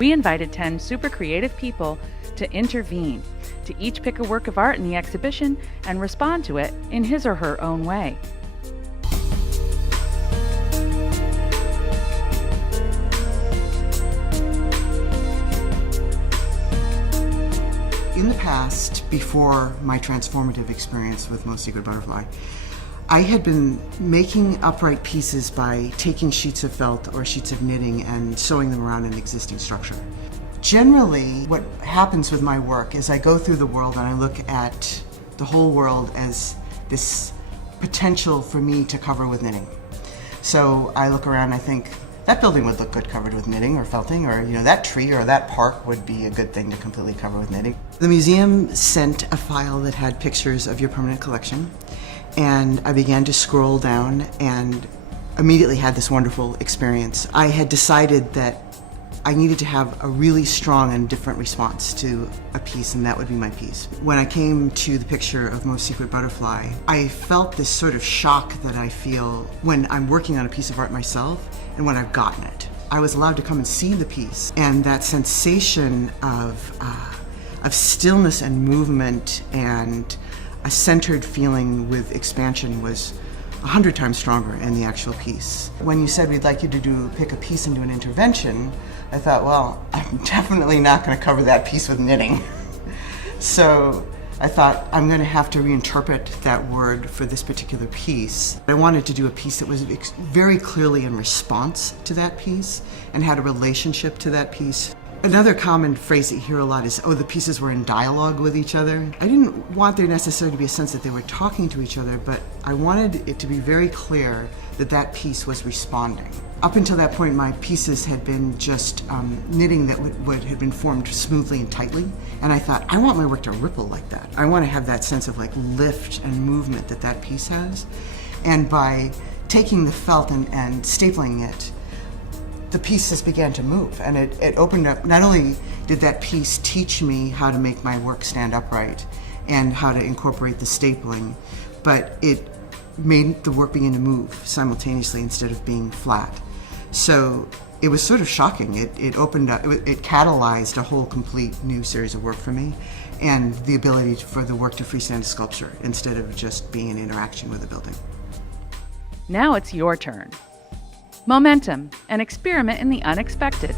We invited 10 super creative people to intervene, to each pick a work of art in the exhibition and respond to it in his or her own way. In the past, before my transformative experience with Most Secret Butterfly, I had been making upright pieces by taking sheets of felt or sheets of knitting and sewing them around an existing structure. Generally, what happens with my work is I go through the world and I look at the whole world as this potential for me to cover with knitting. So I look around and I think, that building would look good covered with knitting or felting, or that tree or that park would be a good thing to completely cover with knitting. The museum sent a file that had pictures of your permanent collection, and I began to scroll down and immediately had this wonderful experience. I had decided that I needed to have a really strong and different response to a piece, and that would be my piece. When I came to the picture of Most Secret Butterfly, I felt this sort of shock that I feel when I'm working on a piece of art myself and when I've gotten it. I was allowed to come and see the piece, and that sensation of stillness and movement and a centered feeling with expansion was 100 times stronger in the actual piece. When you said we'd like you to pick a piece and do an intervention, I thought, well, I'm definitely not going to cover that piece with knitting. So I thought, I'm going to have to reinterpret that word for this particular piece. I wanted to do a piece that was very clearly in response to that piece and had a relationship to that piece. Another common phrase that you hear a lot is, oh, the pieces were in dialogue with each other. I didn't want there necessarily to be a sense that they were talking to each other, but I wanted it to be very clear that that piece was responding. Up until that point, my pieces had been just knitting that had been formed smoothly and tightly, and I thought, I want my work to ripple like that. I want to have that sense of like lift and movement that that piece has. And by taking the felt and stapling it, the pieces began to move, and it opened up. Not only did that piece teach me how to make my work stand upright and how to incorporate the stapling, but it made the work begin to move simultaneously instead of being flat. So it was sort of shocking. It opened up, it catalyzed a whole complete new series of work for me, and the ability for the work to freestand as sculpture instead of just being an interaction with the building. Now it's your turn. Momentum, an experiment in the unexpected.